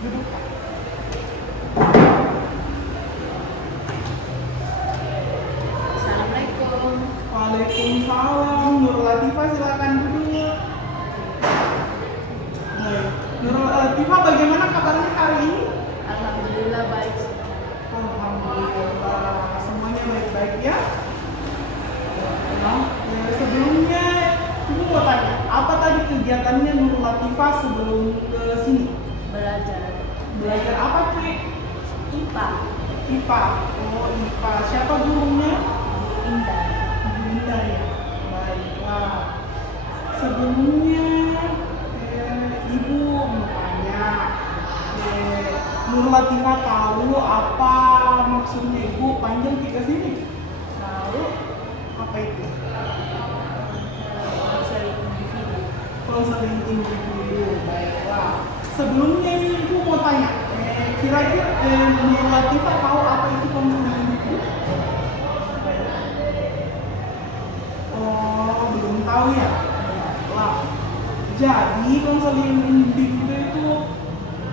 Duduk. Assalamualaikum. Waalaikumsalam. Nur Latifah, silakan duduk. Baik. Nur Latifah, bagaimana kabarnya hari ini? Alhamdulillah baik. Alhamdulillah, semuanya baik-baik ya. Nah, sebelumnya Ibu mau tanya, apa tadi kegiatannya Nur Latifah sebelum ke sini? Belajar Belajar apa, Ki? IPA. IPA. Oh, IPA. Siapa gurunya? Indah. Bunda ya. Baiklah. Sebelumnya Ibu mau tanya, Nur Latifah tahu apa maksudnya Ibu panggil ke sini? Tahu Apa itu? konseling individu. Konseling individu. Baiklah. Sebelumnya Ibu mau tanya, kira-kira Nur Latifah tahu apa itu konseling individu? Oh, belum tahu ya? Baiklah. Jadi konseling individu itu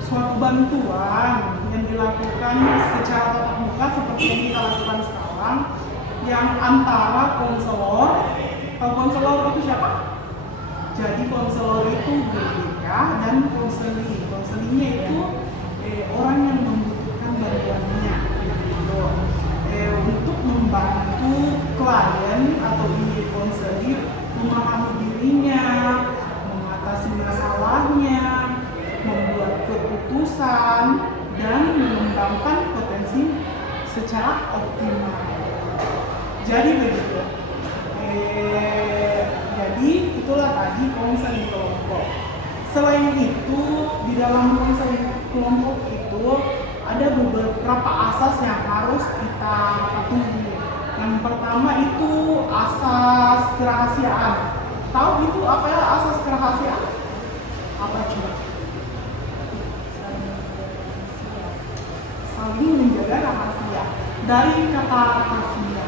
suatu bantuan yang dilakukan secara tatap muka seperti yang kita lakukan sekarang, yang antara konselor atau konselor itu siapa? Jadi konselor itu berbeda dan konseling. Konselingnya itu orang yang membutuhkan bantuannya, gitu. Untuk membantu klien atau ini konseling memahami dirinya, mengatasi masalahnya, membuat keputusan dan mengembangkan potensi secara optimal. Jadi begitu. Jadi itulah tadi konseling kelompok. Selain itu, di dalam konseling kelompok itu ada beberapa asas yang harus kita patuhi. Yang pertama itu asas kerahasiaan. Tahu itu apa ya asas kerahasiaan? Apa coba? Saling menjaga rahasia. Dari kata rahasia.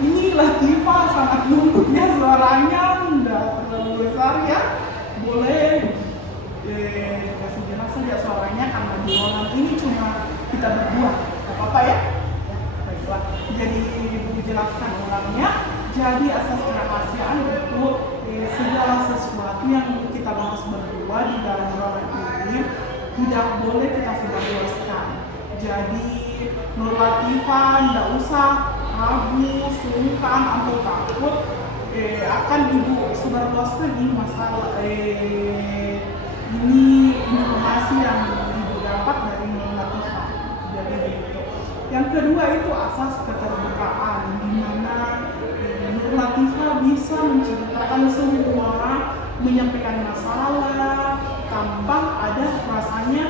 Ini Latifah sangat lembut ya suaranya, enggak terlalu besar ya. Boleh kasih jelas saja suaranya karena di ruangan ini cuma kita berdua. Gak apa-apa ya? Baiklah. Jadi Ibu jelaskan ulangnya. Jadi asas kerahasiaan itu segala sesuatu yang kita bahas berdua di dalam ruangan ini tidak boleh kita sebarluaskan. Jadi Nur Latifah tidak usah ragu, sungkan atau takut akan Ibu sebarluaskan ini masalah ini informasi yang Ibu dapat dari Nur Latifah. Jadi begitu. Yang kedua itu asas keterbukaan, di mana Nur Latifah bisa menceritakan semua, menyampaikan masalah tanpa ada rasanya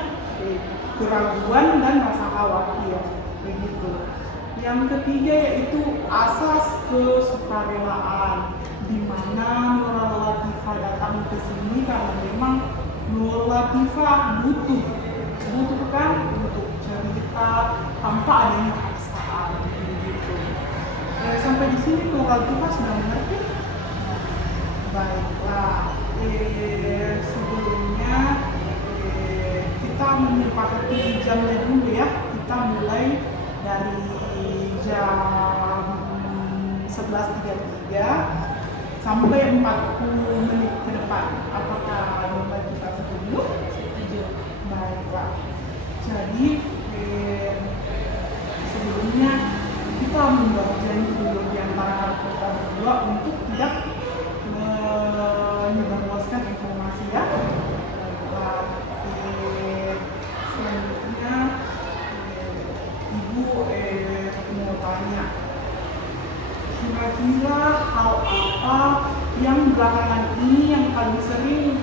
keraguan dan rasa khawatir, begitu. Yang ketiga yaitu asas kesukarelaan, di mana Nur Latifah datang ke sini karena memang Nur Latifah butuh untuk cerita tanpa adanya paksaan, begitu. Sampai di sini Nur Latifah sudah mengerti? Baiklah. Sebelumnya kita menyepakati jamnya dulu ya. Kita mulai dari jam 11.33 sampai 40 menit ke depan. Apakah mulai kita setuju? Setuju. Baiklah. Jadi sebelumnya kita membuat janji dulu di antara kita berdua untuk tidak menyebarluaskan informasi ya. Selanjutnya Ibu mau tanya, kira-kira hal apa yang belakangan ini yang paling sering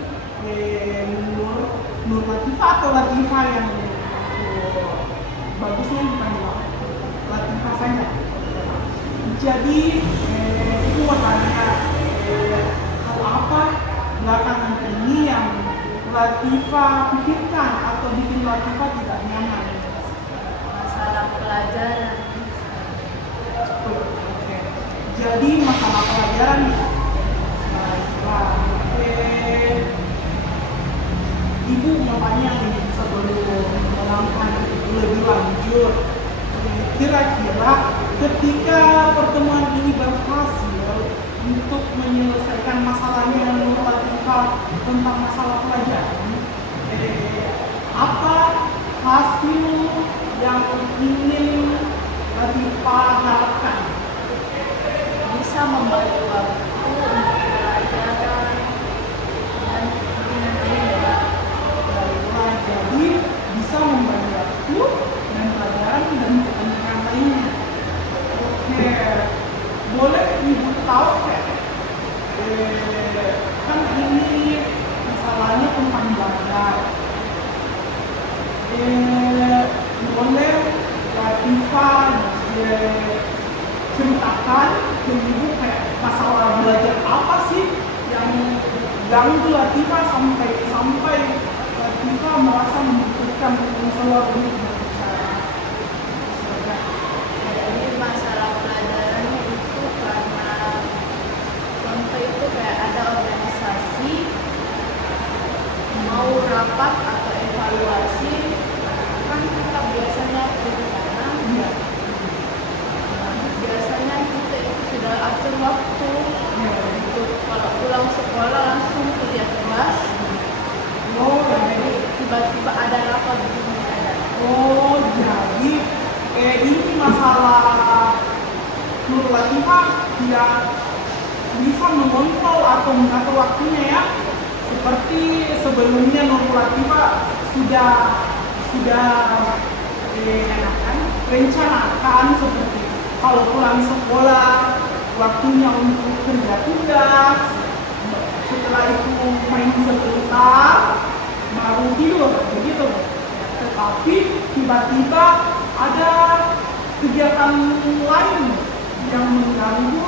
Nur Latifah atau Latifah yang bagusnya dipanggil Latifah saja. Jadi Ibu mau tanya hal apa belakangan ini yang Latifah pikirkan atau bikin Latifah tidak nyaman? Masalah pelajaran. Oke. Jadi masalah pelajaran ya. Baiklah. Ibu mau tanya nih sebelum mengembangkan lebih lanjut. Kira-kira ketika pertemuan ini berhasil untuk menyelesaikan masalahnya yang Nur Latifah tentang masalah pelajaran, apa hasil yang ingin Latifah harapkan? Bisa membagi waktu untuk pelajaran dan kepentingan lainnya. Baiklah, jadi bisa membagi waktu dan pelajaran dan kepentingan lainnya. Oke, boleh Ibu tahu kan ini masalahnya tentang belajar. Boleh Latifah ceritakan ke Ibu kayak masalah belajar apa sih yang ganggu Latifah sampai Latifah merasa membutuhkan konselor untuk berbicara. Jadi masalah pelajarannya itu karena contoh itu kayak ada organisasi mau rapat atau evaluasi, kan kita biasanya pergi sana. Iya. Biasanya kita itu sudah atur waktu untuk kalau pulang sekolah langsung kuliah kelas. Oh, Jadi tiba-tiba ada rapat di sini ada. oh, jadi ini masalah Nur Latifah tidak bisa mengontrol atau mengatur waktunya ya. Seperti sebelumnya Nur Latifah sudah rencanakan seperti kalau pulang sekolah waktunya untuk kerja tugas, setelah itu main sebentar baru tidur begitu. Tetapi tiba-tiba ada kegiatan lain yang mengganggu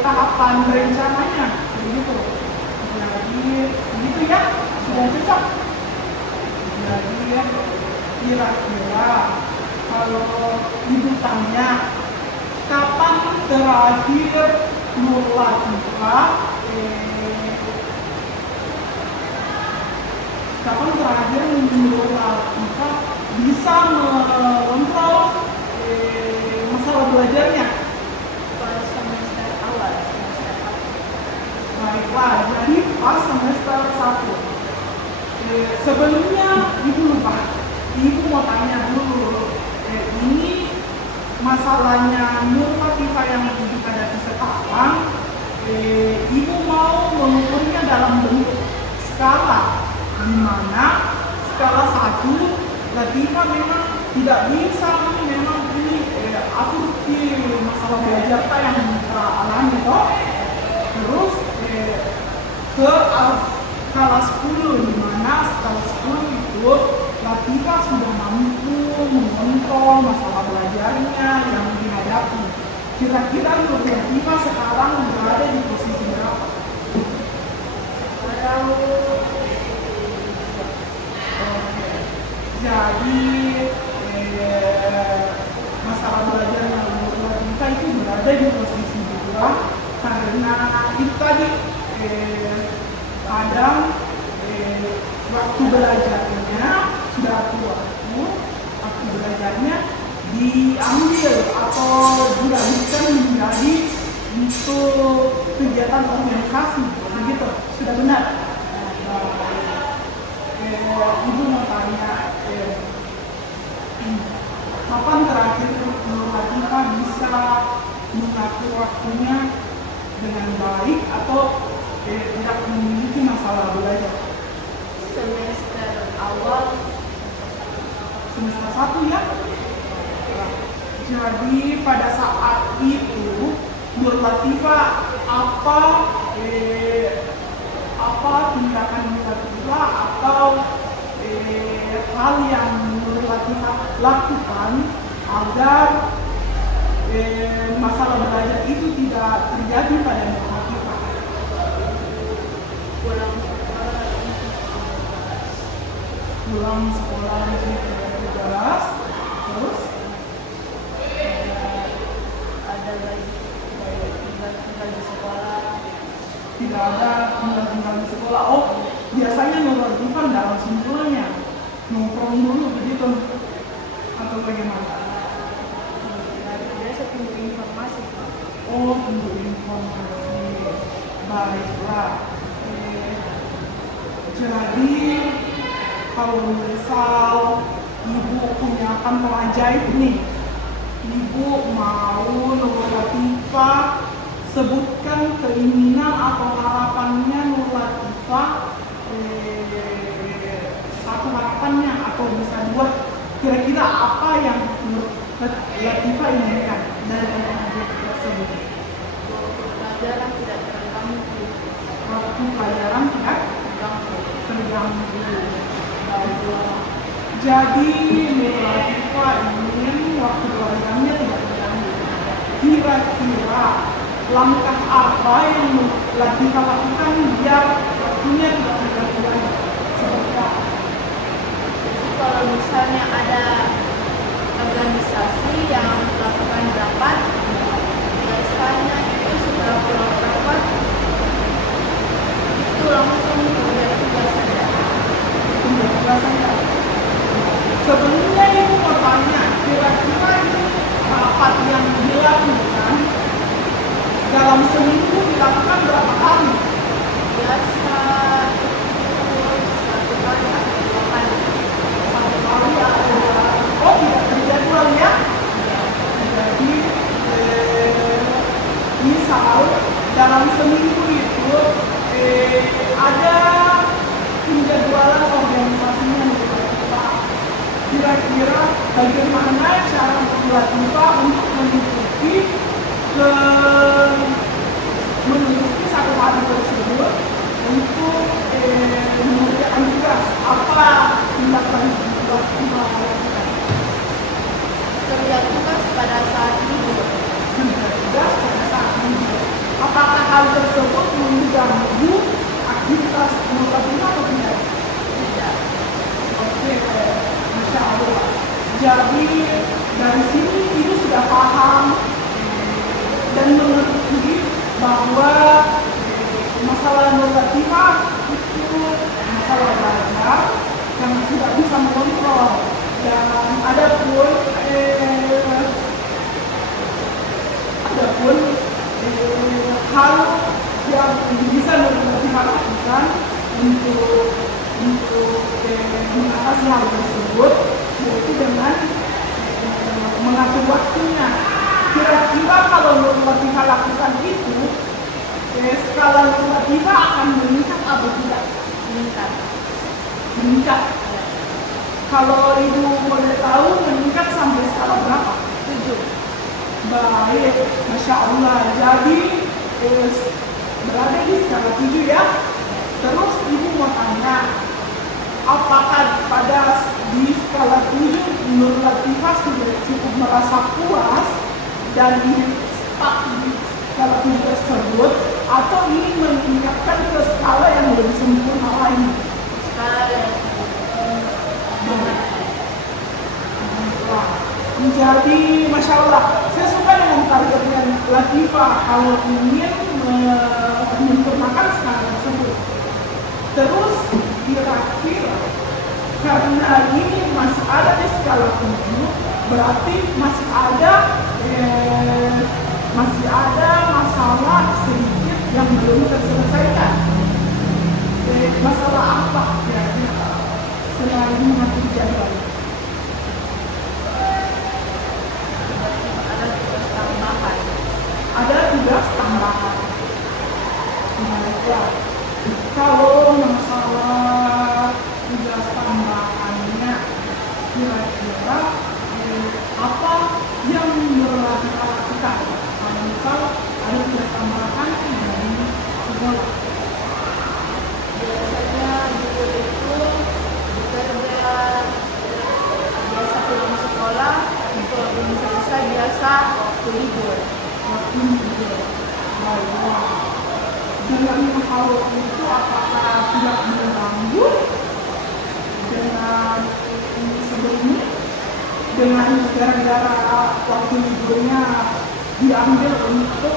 tahapan rencananya begitu. Jadi begitu ya, sudah cocok. Jadi kira-kira kalau Ibu tanya kapan terakhir Nur Latifah bisa mengontrol masalah belajarnya? Pas semester awal, semester 1. Baiklah, jadi pas semester 1. Sebelumnya Ibu lupa, Ibu mau tanya dulu, ini masalahnya Nur Latifah yang Ibu hadapi sekarang, Ibu mau mengukurnya dalam bentuk skala, di mana skala 1 Latifah memang tidak bisa memang ini atur di masalah belajar yang kita alami toh. Terus ke skala 10, di mana skala 10 itu Latifah sudah mampu mengontrol masalah belajarnya yang dihadapi. Kira-kira Nur Latifah sekarang berada di posisi berapa? Jadi masalah belajar yang Nur Latifah itu berada di posisi 2 karena itu tadi kadang waktu belajarnya sudah waktu belajarnya diambil atau dialihkan menjadi untuk kegiatan organisasi begitu, sudah benar. Ibu mau tanya kapan terakhir Nur Latifah bisa mengatur waktunya dengan baik atau tidak memiliki masalah belajar? Semester awal, Semester 1 ya. Jadi pada saat itu Nur Latifah apa tindakan Nur Latifah atau hal yang Nur Latifah lakukan agar masalah belajar itu tidak terjadi pada Nur Latifah? Pulang sekolah langsung ke kelas, terus ada lagi tinggal di sekolah. tidak ada tinggal di sekolah. Oh, biasanya Nur Latifah tidak langsung pulangnya, nongkrong dipotong dulu begitu atau bagaimana? Ada saya tunggu informasi. Oh, tunggu informasi. Baiklah. Jadi kalau misal ibu punya kantong ajaib nih, ibu mau Nur Latifah sebutkan keinginan atau harapannya Nur Latifah, satu harapannya atau bisa dua, kira-kira apa yang Nur Latifah inginkan dari kantong tersebut? Pelajaran tidak terganggu. Waktu pelajaran tidak terganggu. Baiklah. Jadi Nur Latifah ingin waktu pelajarannya tidak terganggu. Kira-kira langkah apa yang Nur Latifah lakukan biar waktunya tidak terganggu lagi? Seperti apa? Jadi kalau misalnya ada organisasi yang melakukan rapat, biasanya itu setelah pulang rapat itu langsung kerja tugas saja. Tidak saja. Sebelumnya ibu mau tanya, kira-kira ini rapat yang dilakukan dalam seminggu dilakukan berapa kali? Biasa itu 1 kali atau 2 kali. Satu kali atau dua kali? Oh, tidak terjadwal ya? Jadi misal dalam seminggu itu ada penjadwalan organisasinya nih, Pak. Kira-kira bagaimana cara Nur Latifah untuk mengikuti satu hari tersebut untuk mengerjakan tugas? Apa tindakan Nur Latifah lakukan? Kerja tugas pada saat libur. Tugas pada saat ini. Apakah hal tersebut mengganggu aktivitas Nur Latifah atau tidak? Tidak. Oke, Masya Allah. Jadi dari sini ibu sudah paham dan mengerti bahwa masalah Nur Latifah itu masalah belajar yang tidak bisa mengontrol, dan adapun hal yang bisa Nur Latifah lakukan untuk mengatasi hal tersebut yaitu dengan mengatur waktunya. Kira-kira kalau Nur Latifah lakukan itu, skala Nur Latifah akan meningkat atau tidak? Meningkat. Meningkat. Kalau ibu boleh tahu meningkat sampai skala berapa? 7. Baik, Masya Allah. Jadi berada di skala 7 ya. Terus ibu mau tanya, apakah di skala 7 Nur Latifah sudah cukup merasa puas dan ingin stuck di skala 7 tersebut, atau ingin meningkatkan ke skala yang lebih sempurna lain? Skala yang Jadi Masya Allah, saya suka dengan targetnya Latifah kalau ingin menyempurnakan skala tersebut. Terus kira-kira karena ini masih ada di skala 7, berarti masih ada masalah sedikit yang belum terselesaikan. Masalah apa kira-kira selain mengatur jadwal? ada tugas tambahan. Ada tugas tambahan. Baiklah. Kalau masalah tugas tambahannya, kira-kira apa yang Nur Latifah lakukan? Kalau misal ada tugas tambahan dari sekolah. Biasanya guru itu bekerja, biasa pulang sekolah, kalau belum selesai biasa waktu libur. Waktu libur. Baiklah. Dengan hal itu apakah tidak mengganggu dengan sebelumnya? Dengan gara-gara waktu liburnya diambil untuk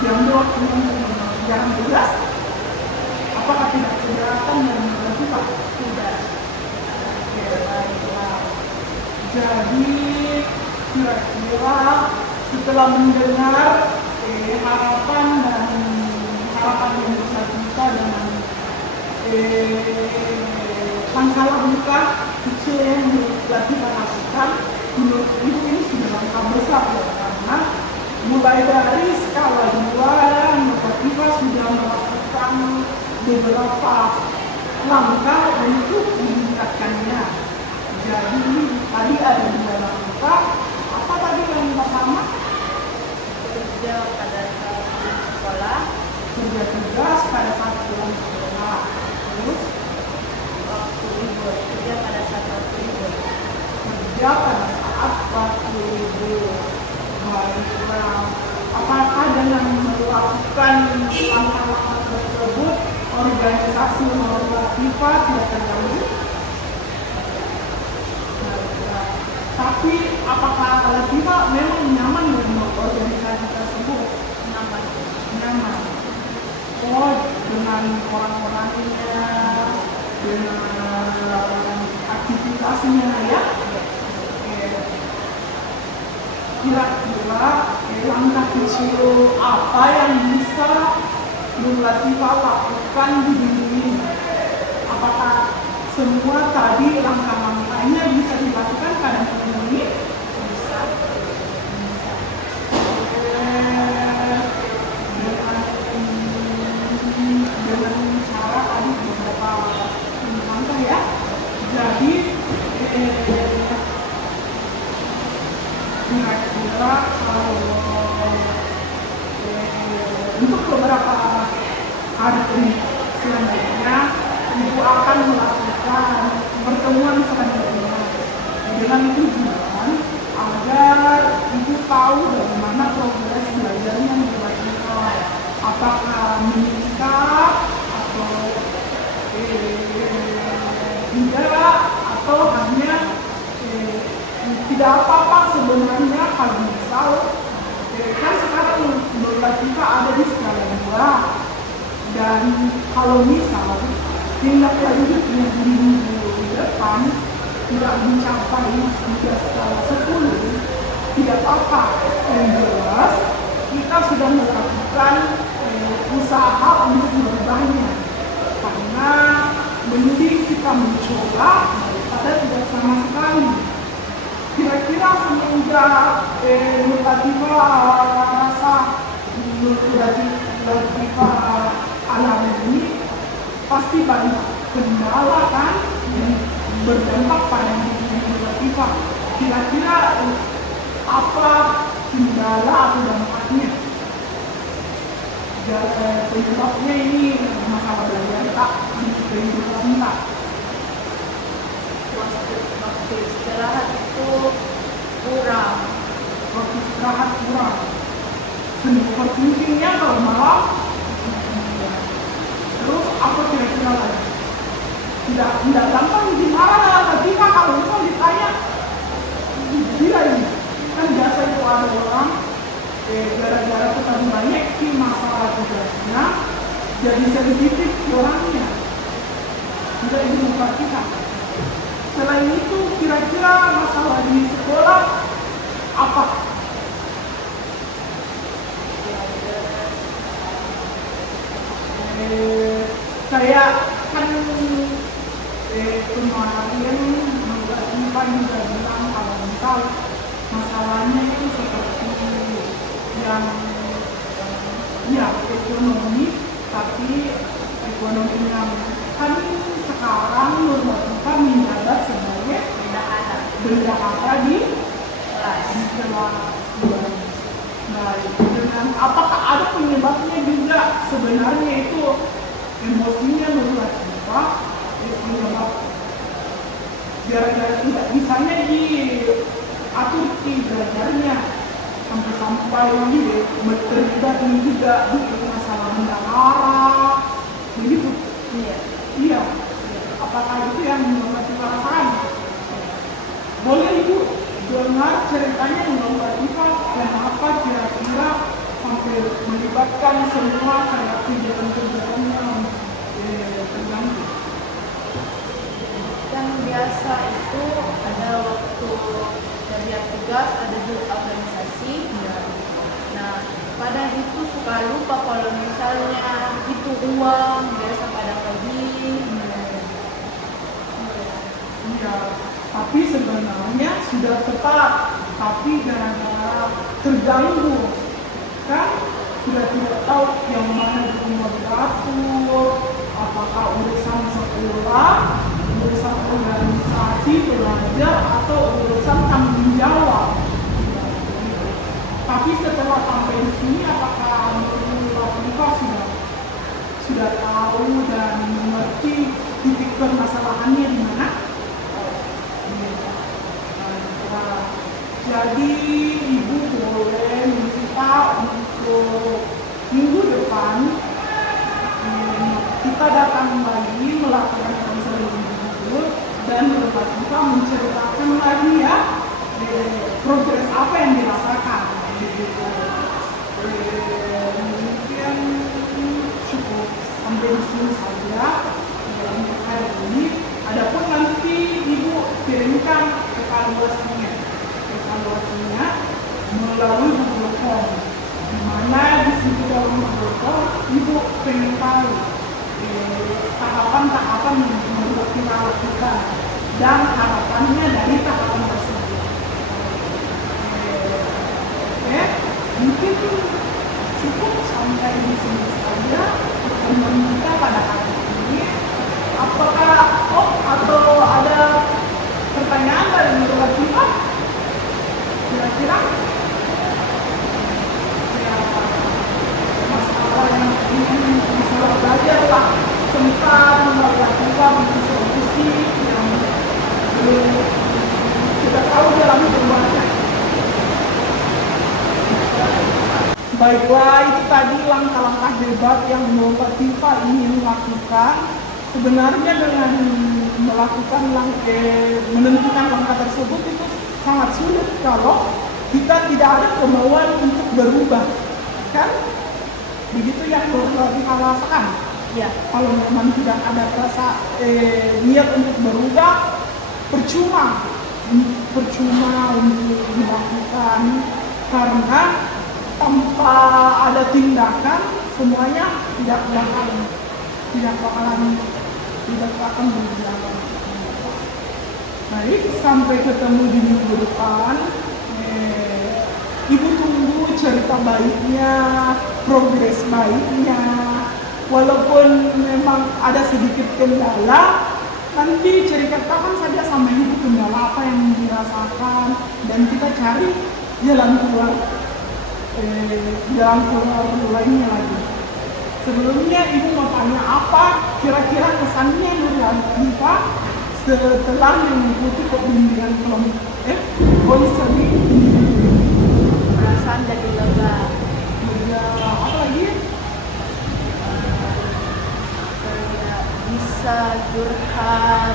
diambil waktu untuk mengerjakan tugas, apakah tidak keberatan dan mengerti Pak? Tidak. Oke, baiklah. Jadi kira-kira setelah mendengar harapan yang besar kita dengan langkah-langkah kecil yang kita lakukan, menurut Ibu ini sudah langkah besar ya, karena mulai dari skala 2 Motiva sudah melakukan beberapa langkah untuk meningkatkannya. Jadi tadi ada 2 langkah. Apa tadi yang pertama? Kerja pada saat pulang sekolah. Kerja tugas pada saat pulang sekolah. Terus Waktu libur. Kerja pada saat waktu libur. kerja pada saat waktu libur. Baiklah. Apakah dengan melakukan langkah-langkah tersebut organisasi Motiva tidak terganggu? Tapi apakah Motiva memang nyaman dengan organisasi tersebut? Nyaman. Nyaman. Oh, dengan orang-orangnya, dengan aktivitasnya ya. Oke. Kira-kira langkah kecil apa yang bisa Motiva lakukan di dunia ini? Apakah semua tadi langkah-langkahnya bisa dilakukan pada minggu ini? Bisa. Dengan cara tadi beberapa langkah ya. Jadi kira-kira kalau untuk beberapa hari ini selanjutnya Ibu akan melakukan pertemuan selanjutnya dengan tujuan agar Ibu tahu bagaimana progres belajarnya Motiva, apakah meningkat atau tidak, atau hanya tidak apa-apa sebenarnya. Kalau misal kan sekarang Motiva ada di skala 2, dan kalau misal tindak lanjutnya di minggu depan tidak mencapai 3 skala 10, tidak apa-apa. Yang jelas kita sudah melakukan usaha untuk merubahnya, karena mending kita mencoba daripada tidak sama sekali. Kira-kira semenjak Motiva rasa Motiva alami ini pasti banyak kendala kan yang berdampak pada diri Motiva. Kira-kira apa kendala atau dampaknya? Penyebabnya ini masalah belajar tak di kehidupan tak. Waktu istirahat itu kurang. Waktu istirahat kurang. Seni overthinkingnya kalau malam. Terus apa kira-kira lagi? Tidak gampang dimarah ketika kalau misal ditanya gila ini. Kan biasa itu ada orang gara-gara terlalu banyak di masalah tugasnya jadi sensitif orangnya. Tidak ingin memperhatikan. Selain itu kira-kira masalah di sekolah apa? Kayak kan kemarin Motiva juga bilang kalau misal masalahnya itu seperti yang ya ekonomi, tapi ekonomi yang kan sekarang Motiva menjabat sebagai bendahara di kelas. Baik, dengan apakah ada penyebabnya juga sebenarnya itu emosinya Motiva penyebab gara-gara tidak bisanya diatur di belajarnya sampai lagi terlibat ini juga di masalah bendahara begitu. Iya. Apakah itu yang Motiva rasakan? Boleh Ibu dengar ceritanya Motiva kenapa kira-kira sampai melibatkan semua kayak kegiatan-kegiatan yang jangan lupa kalau misalnya itu uang biasa kadang lebih. Iya, tapi sebenarnya sudah tepat, tapi gara-gara terganggu, kan sudah tidak tahu yang mana itu mau diatur, apakah urusan sekolah, urusan organisasi belajar, atau urusan tanggung jawab. Tapi setelah sampai di sini, apakah Latifah sudah tahu dan mengerti titik permasalahannya di mana? Jadi ibu boleh minta untuk minggu depan kita datang lagi melakukan konseling ibu dan kita menceritakan lagi ya progres apa yang dirasakan. Mungkin cukup sampai di sini saja untuk hari ini. Adapun nanti ibu kirimkan evaluasinya melalui Google Form, di mana di situ dalam Google Form ibu pengen tahu tahapan-tahapan yang perlu kita lakukan dan harapannya dari tahapan tersebut. Oke, mungkin cukup sampai di sini saja pertemuan kita pada hari ini. Apakah atau ada pertanyaan dari Latifah? Kira-kira ya, masalah yang ingin masalah belajar lah tentang Latifah untuk solusi yang belum kita tahu dalam perbuatan. Baiklah, itu tadi langkah-langkah hebat yang Latifah ingin lakukan. Sebenarnya dengan melakukan menentukan langkah tersebut itu sangat sulit kalau kita tidak ada kemauan untuk berubah, kan? Begitu yang Latifah rasakan. Ya, kalau memang tidak ada rasa niat untuk berubah, percuma untuk dilakukan, karena tanpa ada tindakan semuanya tidak akan berjalan. Baik, sampai ketemu di minggu depan. Ibu tunggu cerita baiknya, progres baiknya. Walaupun memang ada sedikit kendala, nanti ceritakan saja sama ibu kendala apa yang dirasakan dan kita cari jalan keluar lainnya lagi. Sebelumnya ibu mau tanya apa kira-kira kesannya Latifah setelah mengikuti pembimbingan konseling ini? Perasaan jadi lega. Apa lagi? Kayak bisa curhat,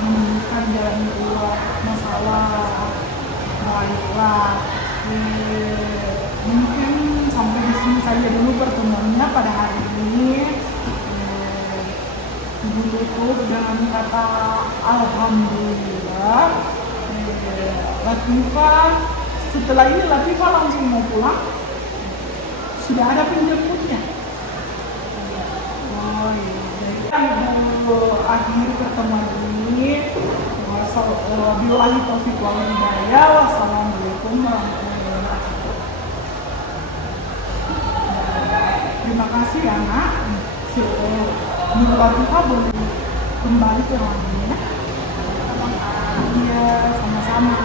menemukan jalan keluar masalah. Baiklah, mungkin sampai di sini saja dulu pertemuannya pada hari ini. Ibu tutup dengan kata alhamdulillah. Latifah, setelah ini Latifah langsung mau pulang. Sudah ada penjemputnya. Oh iya. Ibu akhiri pertemuan ini. Wabillahi taufiq wal hidayah. Wassalamualaikum warahmatullahi wabarakatuh. Terima kasih ya nak. Latifah boleh kembali ke rumahnya. Iya, sama-sama.